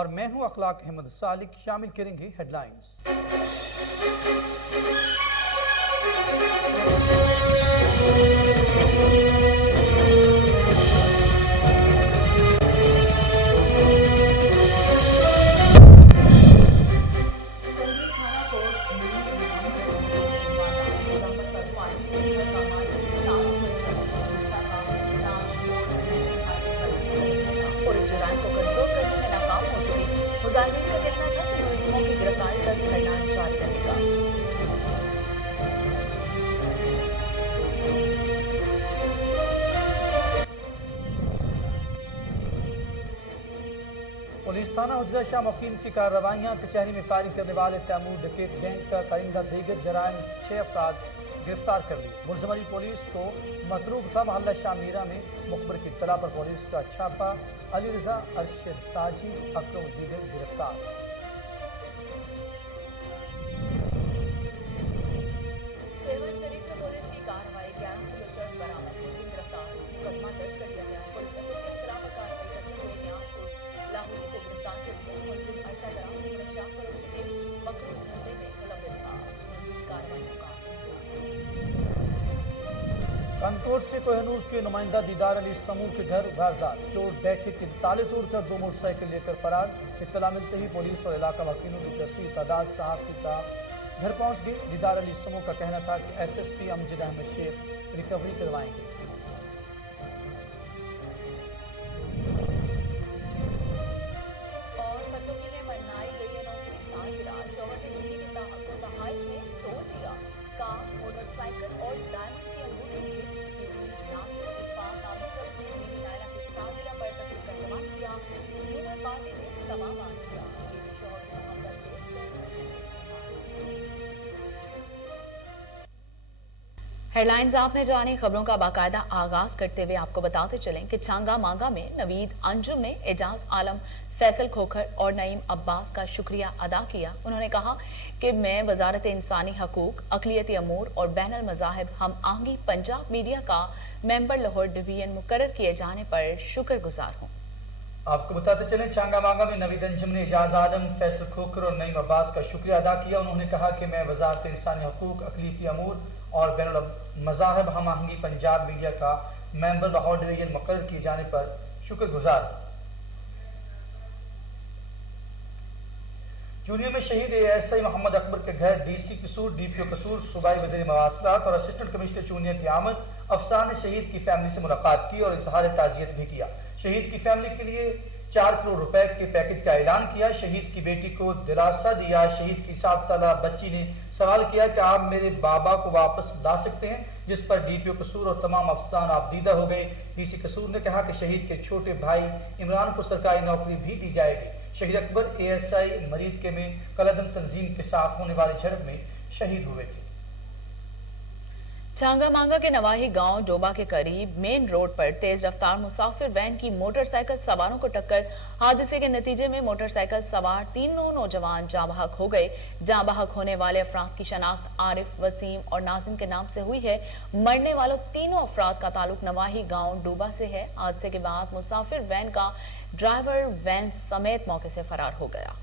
और मैं हूं अखलाक अहमद सालिक। शामिल करेंगे हेडलाइंस। पुलिस जुरान को कंट्रोल करने में नाकाम हो चुकी। मुजाहिदीन का कहना था कि मुलजिमों की गिरफ्तारी तक धरना जारी रहेगा। पुलिस थाना हुजरा शाह मुकीम की कार्रवाइयाँ। कचहरी में फायरिंग करने वाले तैमूर डकैत गैंग का कारिंदा दीगर जराइम 6 अफराद गिरफ्तार कर लिए। मुलजमरी पुलिस को मतरूक था। मोहल्ला शाह मीरा में मुखबर की इत्तला पर पुलिस का छापा। अली रजा, अरशद साजी, अकरम दीगर गिरफ्तार। सेवन शरीफ में पुलिस की कार्रवाई, 11 किलो चर्स बरामद, मुलजिम गिरफ्तार, मुकदमा दर्ज कर लिया गया। पुलिस ने खुफिया इत्तला पर कार्रवाई करते हुए न्याजपुर लाहौरी को गिरफ्तार कर लिया। मुलजिम अरसा दराज से नशा फरोशी के मकरूह धंधे में मुलव्वस था। मज़ीद कार्रवाई का कानकोट से कोहिनूर के नुमाइंदा दीदार अली समूह के घर वारदात। चोर बैठे के ताले तोड़कर 2 मोटरसाइकिल लेकर फरार। इत्तला मिलते ही पुलिस और इलाका वकीलों की कसीर तादाद सहाफी का घर पहुंच गई। दीदार अली समूह का कहना था कि SSP अमजद अहमद शेख रिकवरी करवाएंगे। और पतोगी में मनाई गई अनोखी सालगिरह। शौहर ने बीवी की को तहाइफ में तोड़ दिया। कार, मोटरसाइकिल और डायमंड की अंगूठी गिफ्ट की। नासिर इरफान नामी शख्स ने बीवी नायला की सालगिरह पर तकरीब का इंतजाम किया। झूमर पार्टी ने समा बांध दिया। बीवी शौहर को हमदर्द देखकर खुशी से हेडलाइंस आपने जानी। खबरों का बाकायदा आगाज करते हुए आपको बताते चलें कि छांगा मांगा में नवीद अंजुम ने एजाज आलम, फैसल खोखर और नईम अब्बास का शुक्रिया अदा किया। उन्होंने कहा कि मैं वजारत इंसानी हकूक, अक़लियती अमूर और बैनुल मज़ाहिब हम आहंगी पंजाब मीडिया का मेंबर लाहौर डिवीजन मुकर्रर किए जाने पर शुक्रगुजार हूँ। आपको बताते चलें, छांगा मांगा में नवीद अंजुम ने एजाज आलम, फैसल खोखर और नईम अब्बास का शुक्रिया अदा किया। उन्होंने कहा कि मैं वजारत इंसानी हकूक, अक़लियती अमूर और बैनुल मज़ाहिब हम आहंगी पंजाब मीडिया का मेंबर लाहौर डिवीजन मुकर्रर किए जाने पर शुक्रगुजार हूँ। यूनियन में शहीद ASI मोहम्मद अकबर के घर DC कसूर, DPO कसूर, सूबाई वज़ीर मवासलात और असिस्टेंट कमिश्नर चूनियर की आमद। अफसरान ने शहीद की फैमिली से मुलाकात की और इजहार ताज़ियत भी किया। शहीद की फैमिली के लिए 4 करोड़ रुपए के पैकेज का ऐलान किया। शहीद की बेटी को दिलासा दिया। शहीद की 7 साला बच्ची ने सवाल किया कि आप मेरे बाबा को वापस ला सकते हैं, जिस पर DPO कसूर और तमाम अफसरान आपदीदा हो गए। DC कसूर ने कहा कि शहीद के छोटे भाई इमरान को सरकारी नौकरी भी दी जाएगी। शहीद अकबर ASI मरीद के में कलदम तंजीम के साथ होने वाली झड़प में शहीद हुए थे। छांगा मांगा के नवाही गांव डोबा के करीब मेन रोड पर तेज रफ्तार मुसाफिर वैन की मोटरसाइकिल सवारों को टक्कर। हादसे के नतीजे में मोटरसाइकिल सवार 3 नौजवान जाँ बहक हो गए। जाँ बहक होने वाले अफराद की शनाख्त आरिफ, वसीम और नाजिम के नाम से हुई है। मरने वालों तीनों अफराद का ताल्लुक नवाही गाँव डोबा से है। हादसे के बाद मुसाफिर वैन का ड्राइवर वैन समेत मौके से फरार हो गया।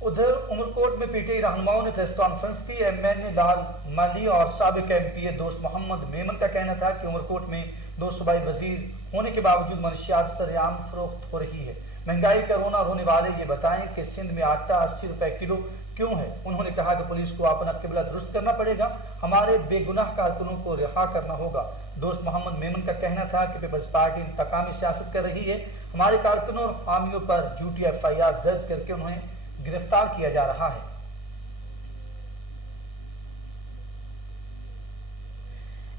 उधर उमरकोट में PTI रहनुमाओं ने प्रेस कॉन्फ्रेंस की। MN लाल माली और साबिक MPA दोस्त मोहम्मद मेमन का कहना था कि उमरकोट में 2 सूबाई वजीर होने के बावजूद मनशियात सरेआम फरोख्त हो रही है। महंगाई का रोना रोने वाले ये बताएं कि सिंध में आटा 80 रुपए किलो क्यों है। उन्होंने कहा कि पुलिस को अपना किबला दुरुस्त करना पड़ेगा। हमारे बेगुनाह कारकुनों को रिहा करना होगा। दोस्त मोहम्मद मेमन का कहना था कि पीपल्स पार्टी इंतकामी सियासत कर रही है। हमारे कारकुनों और हामियों पर झूठी FIR दर्ज करके उन्हें गिरफ्तार किया जा रहा है।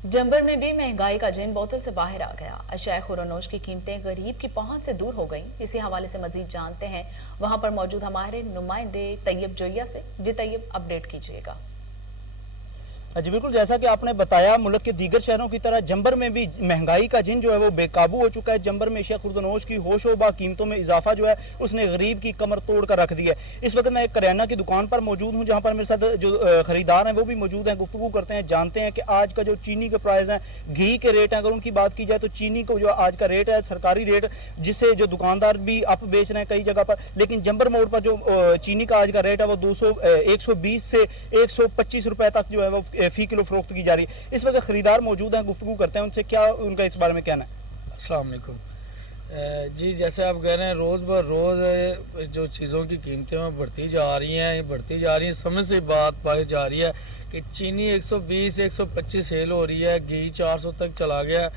जंबर में भी महंगाई का जिन बोतल से बाहर आ गया। अशाए खुरनोश की कीमतें गरीब की पहुंच से दूर हो गईं। इसी हवाले से मजीद जानते हैं वहां पर मौजूद हमारे नुमाइंदे तैयब जोइया से। जी तैयब, अपडेट कीजिएगा। जी बिल्कुल, जैसा कि आपने बताया, मुल्क के दीगर शहरों की तरह जंबर में भी महंगाई का जिन जो है वो बेकाबू हो चुका है। जंबर में एशिया खुर्दनोश की होशोबा कीमतों में इजाफा जो है उसने गरीब की कमर तोड़ कर रख दी है। इस वक्त मैं एक करियाना की दुकान पर मौजूद हूँ, जहाँ पर मेरे साथ जो खरीदार हैं वो भी मौजूद हैं। गुफ्तगू करते हैं, जानते हैं कि आज का जो चीनी के प्राइस हैं, घी के रेट हैं, अगर उनकी बात की जाए तो चीनी को जो आज का रेट है सरकारी रेट, जिसे जो दुकानदार भी अप बेच रहे हैं कई जगह पर, लेकिन जंबर मोड़ पर जो चीनी का आज का रेट है वो 120 से 125 रुपए तक जो है वो फी किलो फरोख्त की जा रही है। इस वक्त खरीदार मौजूद हैं, गुफ्तगू करते हैं उनसे, क्या उनका इस बारे में कहना है। अस्सलाम वालेकुम। जी, जैसे आप कह रहे हैं, रोज़ ब रोज़ जो चीज़ों की कीमतें में बढ़ती जा रही हैं, समझ से बात पाई जा रही है कि चीनी 120 125 सेल हो रही है, घी 400 तक चला गया।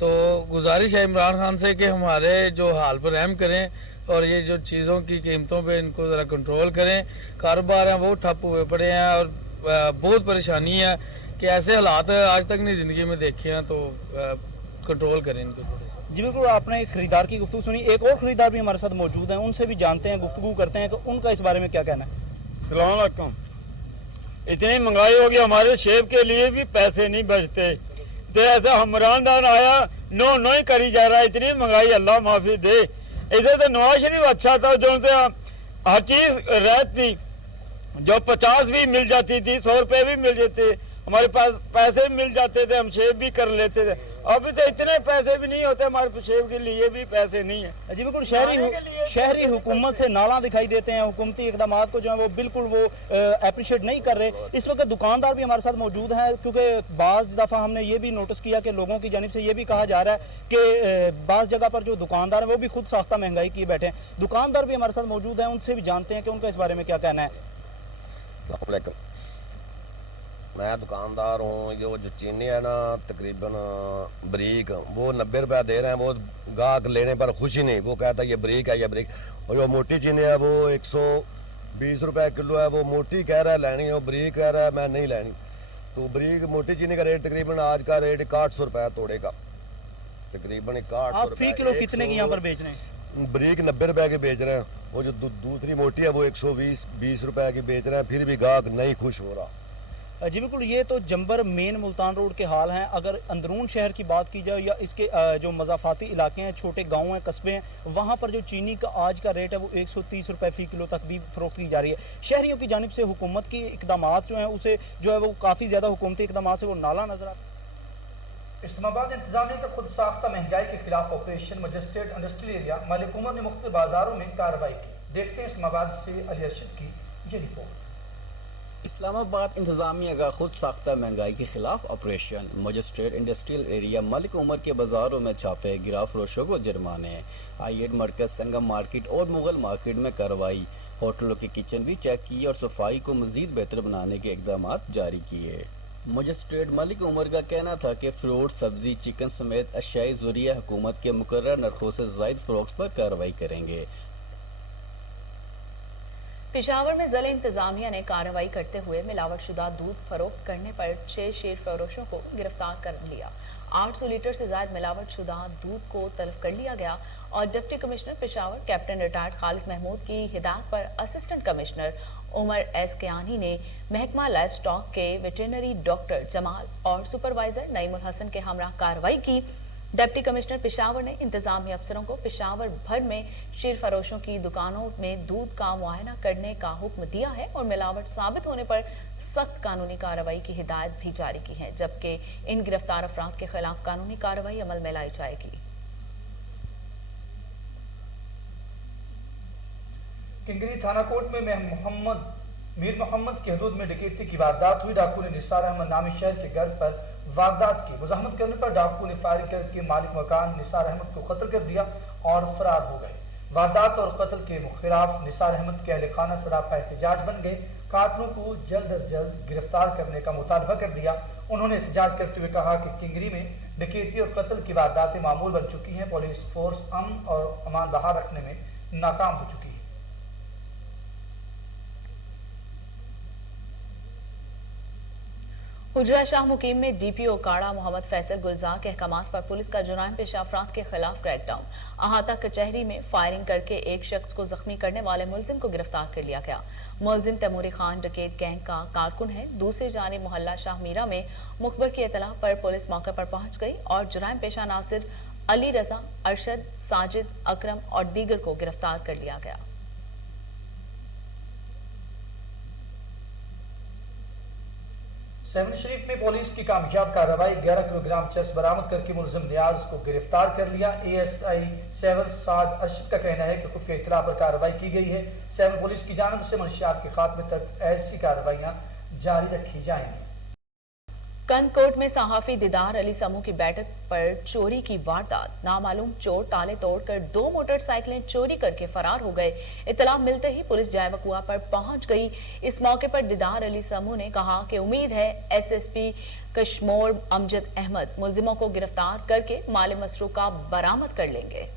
तो गुजारिश है इमरान खान से कि हमारे जो हाल पर रहम करें और ये जो चीज़ों की कीमतों पे इनको ज़रा कंट्रोल करें। कारोबार हैं वो ठप हुए पड़े हैं और बहुत परेशानी है कि ऐसे हालात आज तक नहीं ज़िंदगी में देखे हैं, तो कंट्रोल करें इनको थोड़ा सा। जी बिल्कुल, आपने एक खरीदार की गुफ्तगू सुनी, एक और खरीदार भी हमारे साथ मौजूद हैं, उनसे भी जानते हैं, गुफ्तगू करते हैं कि उनका इस बारे में क्या कहना है। सलाम अलैकुम। इतनी महंगाई होगी, हमारे शेब के लिए भी पैसे नहीं बचते। तो ऐसा हमरानदान आया नो नो ही करी जा रहा है। इतनी महंगाई, अल्लाह माफी दे। इसे तो नवाज शरीफ अच्छा था, जो उनसे हर चीज रहती, जो 50 भी मिल जाती थी, 100 रुपए भी मिल जाते, हमारे पास पैसे मिल जाते थे, हम शेव भी कर लेते थे। अभी तो इतने पैसे भी नहीं होते, हमारे शेव के लिए भी पैसे नहीं है। जी बिल्कुल, शहरी हुकूमत से नाला दिखाई देते हैं, हुकूमती इकदाम को जो है वो बिल्कुल वो अप्रिशिएट नहीं कर रहे। इस वक्त दुकानदार भी हमारे साथ मौजूद हैं, क्योंकि बाज़ दफ़ा हमने ये भी नोटिस किया कि लोगों की जानिब से ये भी कहा जा रहा है कि बाज़ जगह पर जो दुकानदार हैं वो भी खुद साख्ता महंगाई किए बैठे हैं। दुकानदार भी हमारे साथ मौजूद हैं, उनसे भी जानते हैं कि उनका इस बारे में क्या कहना है। मैं दुकानदार हूँ। जो चीनी है ना, तकरीबन बरीक वो 90 रुपया दे रहे हैं। वो गाहक लेने पर खुशी नहीं, वो कहता है ये बरीक है, ये बरीक। और जो मोटी चीनी है वो 120 रुपये किलो है। वो मोटी कह रहा है लेनी, वो बरीक कह रहा है मैं नहीं लेनी। तो बरीक मोटी चीनी का रेट तकरीबन आज का रेट 800 रुपया तोड़े का, तकरीबन 800 रुपये। फी किलो कितने की यहाँ पर बेच रहे हैं? बरीक 90 रुपए की बेच रहे हैं, वो जो दूसरी मोटी है वो 120 रुपए की बेच रहे हैं, फिर भी गाहक नहीं खुश हो रहा। जी बिल्कुल, ये तो जंबर मेन मुल्तान रोड के हाल हैं। अगर अंदरून शहर की बात की जाए या इसके जो मज़ाफ़ाती इलाके हैं, छोटे गांव हैं, कस्बे हैं, वहाँ पर जो चीनी का आज का रेट है वो 130 रुपये फ़ी किलो तक भी फ़रोख्त की जा रही है। शहरियों की जानिब से हुकूमत की इकदामात जो हैं उसे जो है वो काफ़ी ज़्यादा हुकूमती इकदामात से वो नाला नजर आता है। इस्लामाबाद इंतजामिया का खुद साख्ता महंगाई के खिलाफ operation magistrate industrial area Malik Umar ने मुख्तलिफ बाजारों में कार्रवाई की। देखते हैं इस्लामाबाद से अली अर्शद की ये रिपोर्ट। इस्लामाबाद इंतजामिया का खुद साख्ता महंगाई के खिलाफ operation magistrate industrial area Malik Umar के बाजारों में छापे, गिरा फरोशों को जुर्माने, आई8 मरकज, संगम मार्केट और मुगल मार्केट में कार्रवाई, होटलों के किचन भी चेक किए और सफाई को मजीद बेहतर बनाने के इकदाम जारी किए। मजिस्ट्रेट मलिक उमर का कहना था कि फ्रूट, सब्जी, चिकन समेत अशियाई ज़रिया हुकूमत के मुकर्रर नरखों से ज़ायद फ़रोख्त पर कार्रवाई करेंगे। पेशावर में ज़िला इंतजामिया ने कार्रवाई करते हुए मिलावटशुदा दूध फरोख्त करने पर 6 शेर फरोशों को गिरफ्तार कर लिया। 800 लीटर से ज्यादा मिलावटशुदा दूध को तलब कर लिया गया और deputy commissioner Peshawar captain retired Khalid Mahmood की हिदायत पर assistant commissioner Umar S Kiyani ने महकमा लाइफ स्टॉक के वेटरनरी डॉक्टर जमाल और सुपरवाइजर नईमुल हसन के हमरा कार्रवाई की। डिप्टी कमिश्नर पेशावर ने इंतजामी अफसरों को पेशावर भर में शीर फरोशों की दुकानों में दूध का मुआयना करने का हुक्म दिया है और मिलावट साबित होने पर सख्त कानूनी कार्रवाई की हिदायत भी जारी की है, जबकि इन गिरफ्तार अफराद के खिलाफ कानूनी कार्रवाई अमल में लाई जाएगी। किंगरी थाना कोर्ट में मीर मोहम्मद की हदूद में डकैती की वारदात हुई। डाकू ने निसार अहमद नामी शहर के घर पर वारदात की। मुज़ाहमत करने पर डाकू ने फायरिंग करके मालिक मकान निसार अहमद को कत्ल कर दिया और फरार हो गए। वारदात और कत्ल के खिलाफ निसार अहमद के अहले खाना सरापा एहतजाज बन गए। कातलों को जल्द अज जल्द गिरफ्तार करने का मुतालबा कर दिया। उन्होंने एहतजाज करते हुए कहा कि किंगरी में डकैती और कत्ल की वारदातें मामूल बन चुकी हैं। पुलिस फोर्स अमन और अमान बहाल रखने में नाकाम हो चुकी है। हुजरा शाह मुकीम में डीपीओ काड़ा मोहम्मद फैसल गुलजार के अहकामात पर पुलिस का जुराइम पेशा अफराद के खिलाफ क्रैकडाउन। अहाता कचहरी में फायरिंग करके एक शख्स को जख्मी करने वाले मुलजिम को गिरफ्तार कर लिया गया। मुलजिम तैमूरी खान डकैत गैंग का कारकुन है। दूसरी जानिब मोहल्ला शाह मीरा में मुखबर की इतला पर पुलिस मौके पर पहुंच गई और जुराइम पेशा नासिर, अली रजा, अरशद, साजिद, अकरम और दीगर को गिरफ्तार कर लिया गया। सेवन शरीफ में पुलिस की कामयाब कार्रवाई, 11 किलोग्राम चरस बरामद करके मुलजिम नियाज को गिरफ्तार कर लिया। एएसआई सेवन साद अरशद का कहना है कि खुफिया इत्तला पर कार्रवाई की गई है। सेवन पुलिस की जानिब से मंशियात के खात्मे तक ऐसी कार्रवाइयां जारी रखी जाएंगी। कंदकोट में सहाफी दीदार अली समूह की बैठक पर चोरी की वारदात। नामालूम चोर ताले तोड़कर 2 मोटरसाइकिलें चोरी करके फरार हो गए। इत्तला मिलते ही पुलिस जायवकुआ पर पहुंच गई। इस मौके पर दीदार अली समूह ने कहा कि उम्मीद है एसएसपी कश्मोर अमजद अहमद मुलजिमों को गिरफ्तार करके माल मसरूका बरामद कर लेंगे।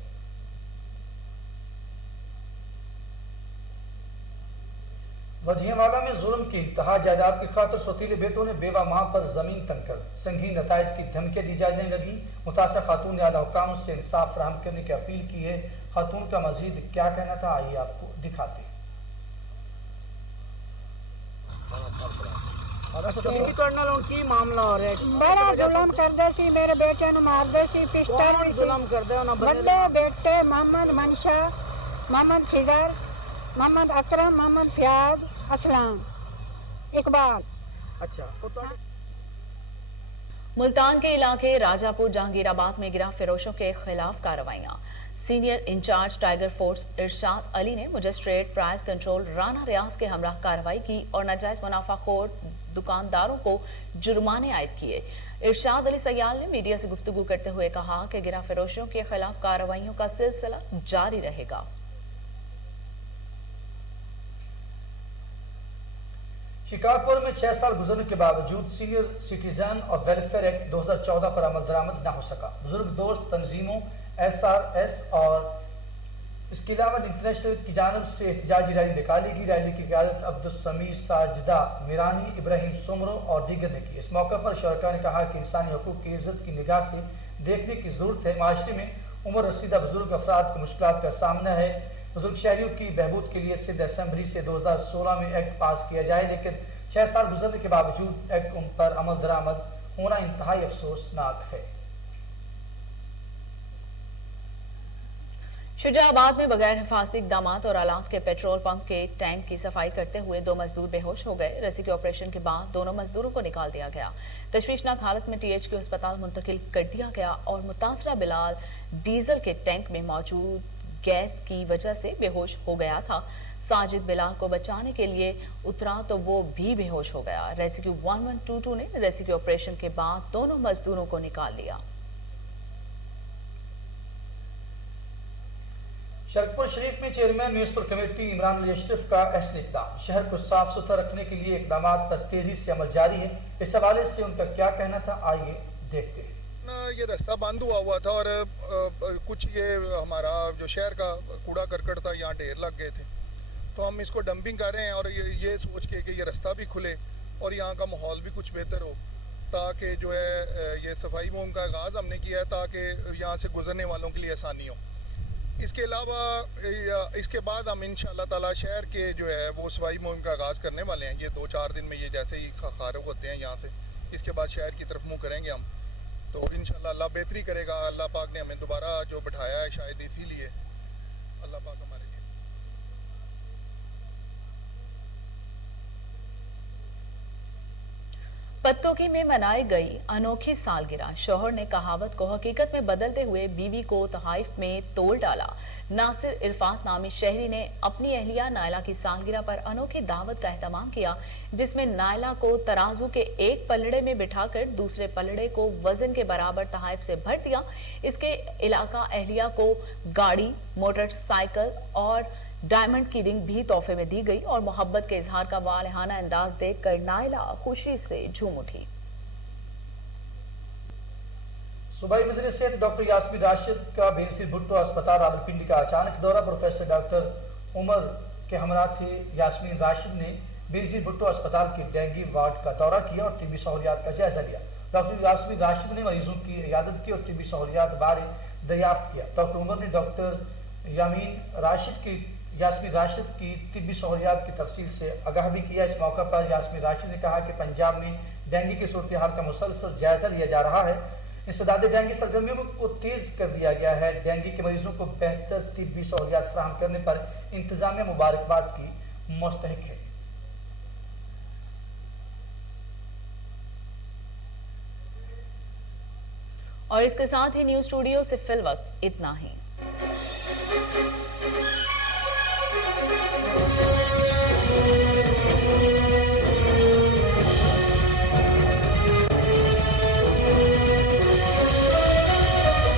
वजीहवाला में जुल्म की इंतहा, जायदाद की खातिर सौतीले बेटों ने बेवा मां पर जमीन तंग कर संगीन नताइज की धमकियां दी जाने लगी। मुतासर खातून ने आला हुकाम से इंसाफ फराहम करने की अपील की है। खातून का मजीद क्या कहना था, आइए आपको दिखाते हैं। की मामला हो रहा है, बड़ा जुल्म कर दे सी, मेरे बेटे ने मार दे सी, पिस्टल भी जुल्म कर दे ना बड़े बेटे मोहम्मद मनशा, मोहम्मद खिजर, मोहम्मद अकरम, मोहम्मद फयाज, असलाम, इकबाल। अच्छा, मुल्तान के इलाके राजापुर जहांगीराबाद में गिरफ्तार फिरोशों के खिलाफ कार्रवाइयां। सीनियर इंचार्ज टाइगर फोर्स इरशाद अली ने मजिस्ट्रेट प्राइस कंट्रोल राना रियाज के हमराह कार्रवाई की और नाजायज मुनाफाखोर दुकानदारों को जुर्माने आयद किए। इरशाद अली सयाल ने मीडिया से गुफ्तगू करते हुए कहा कि गिरफ्तार फिरोशों के खिलाफ कार्रवाइयों का सिलसिला जारी रहेगा। शिकारपुर में 6 साल गुजरने के बावजूद सीनियर सिटीजन और वेलफेयर एक्ट 2014 पर अमल दरामद न हो सका। बुजुर्ग दोस्त तंजीमों SRS और इसके अलावा इंटरनेशनल की जानब से एहतजाजी रैली निकाली गई। रैली की क़यादत अब्दुल समीर, साजिदा मीरानी, इब्राहिम सोमरो और दीगर ने की। इस मौके पर शरका ने कहा कि इंसानी हकूक़ की इज्जत की निगाह से देखने की ज़रूरत है। माशरे में उम्र रसीदा बुजुर्ग अफराद को मुश्किलात का सामना है। बुजुर्ग शहरियों की बहबूद के लिए सिंध असम्बली से 2016 में एक्ट पास किया जाए, लेकिन 6 साल गुजरने के बावजूद एक्ट उन पर अमल दरामद होना इंतहाई अफसोसनाक है। शुजाबाद में बगैर हिफाजती इक़दामात और आलात के पेट्रोल पंप के टैंक की सफाई करते हुए 2 मजदूर बेहोश हो गए। रेस्क्यू ऑपरेशन के बाद दोनों मजदूरों को निकाल दिया गया। तशवीशनाक हालत में THQ अस्पताल मुंतकिल कर दिया गया और मुतासरा बिलाल डीजल के टैंक में मौजूद गैस की वजह से बेहोश हो गया था। साजिद बिलाल को बचाने के लिए उतरा तो वो भी बेहोश हो गया। रेस्क्यू 1122 ने रेस्क्यू ऑपरेशन के बाद दोनों मजदूरों को निकाल लिया। शरकपुर शरीफ में chairman municipal committee Imran Ali Ashraf का अहसन इक़दाम। शहर को साफ सुथरा रखने के लिए इक़दाम पर तेजी से अमल जारी है। इस हवाले से उनका क्या कहना था, आइए देखते हैं। ये रास्ता बंद हुआ था और कुछ ये हमारा जो शहर का कूड़ा करकट था यहाँ ढेर लग गए थे, तो हम इसको डंपिंग कर रहे हैं और ये सोच के कि ये रास्ता भी खुले और यहाँ का माहौल भी कुछ बेहतर हो, ताकि जो है ये सफाई मुहिम का आगाज़ हमने किया है ताकि यहाँ से गुजरने वालों के लिए आसानी हो। इसके अलावा इसके बाद हम इंशाअल्लाह ताला शहर के जो है वो सफाई मुहिम का आगाज़ करने वाले हैं। ये 2-4 दिन में ये जैसे ही खारिज होते हैं यहाँ से, इसके बाद शहर की तरफ मुँह करेंगे हम, तो इंशाल्लाह अल्लाह बेहतरी करेगा। अल्लाह पाक ने हमें दोबारा जो बिठाया है शायद इसीलिए अल्लाह पाक हमारे लिए। पत्तोकी में मनाई गई अनोखी सालगिरह। शौहर ने कहावत को हकीकत में बदलते हुए बीवी को तहाइफ में तोल डाला। नासिर इरफात नामी शहरी ने अपनी अहलिया नायला की सालगिरह पर अनोखी दावत का एहतमाम किया, जिसमें नायला को तराजू के एक पलड़े में बिठाकर दूसरे पलड़े को वजन के बराबर तहाइफ से भर दिया। इसके इलाका अहलिया को गाड़ी, मोटरसाइकिल और डायमंड की रिंग भी तोहफे में दी गई और मोहब्बत के इजहार का वालहाना अंदाज देखकर नायला खुशी से झूम उठी। सूबाई वज़ीर सेहत डॉक्टर यास्मीन राशिद का बेनसीर भुट्टो अस्पताल रावलपिंडी का अचानक दौरा। प्रोफेसर डॉक्टर उमर के हमरा थे। यास्मीन राशिद ने बेनजीर भुट्टो अस्पताल के डेंगू वार्ड का दौरा किया और तिब्बी सहूलियात का जायजा लिया। डॉक्टर यास्मीन राशिद ने मरीजों की इयादत की और तिब्बी सहूलियात बारे दरियाफ्त किया। डॉक्टर उमर ने डॉक्टर यास्मीन राशिद की तिब्बी सहूलियात की तफसील से आगाह भी किया। इस मौका पर यास्मीन राशिद ने कहा कि पंजाब में डेंगू की सूरत हाल का मुसलसल जायजा लिया जा रहा है। इंसदाद डेंगू सरगर्मियों को तेज कर दिया गया है। डेंगू के मरीजों को बेहतर तिब्बी सहूलियात फराहम करने पर इंतजामिया मुबारकबाद की मुस्तहिक है। और इसके साथ ही न्यूज स्टूडियो से फिलवक्त इतना ही।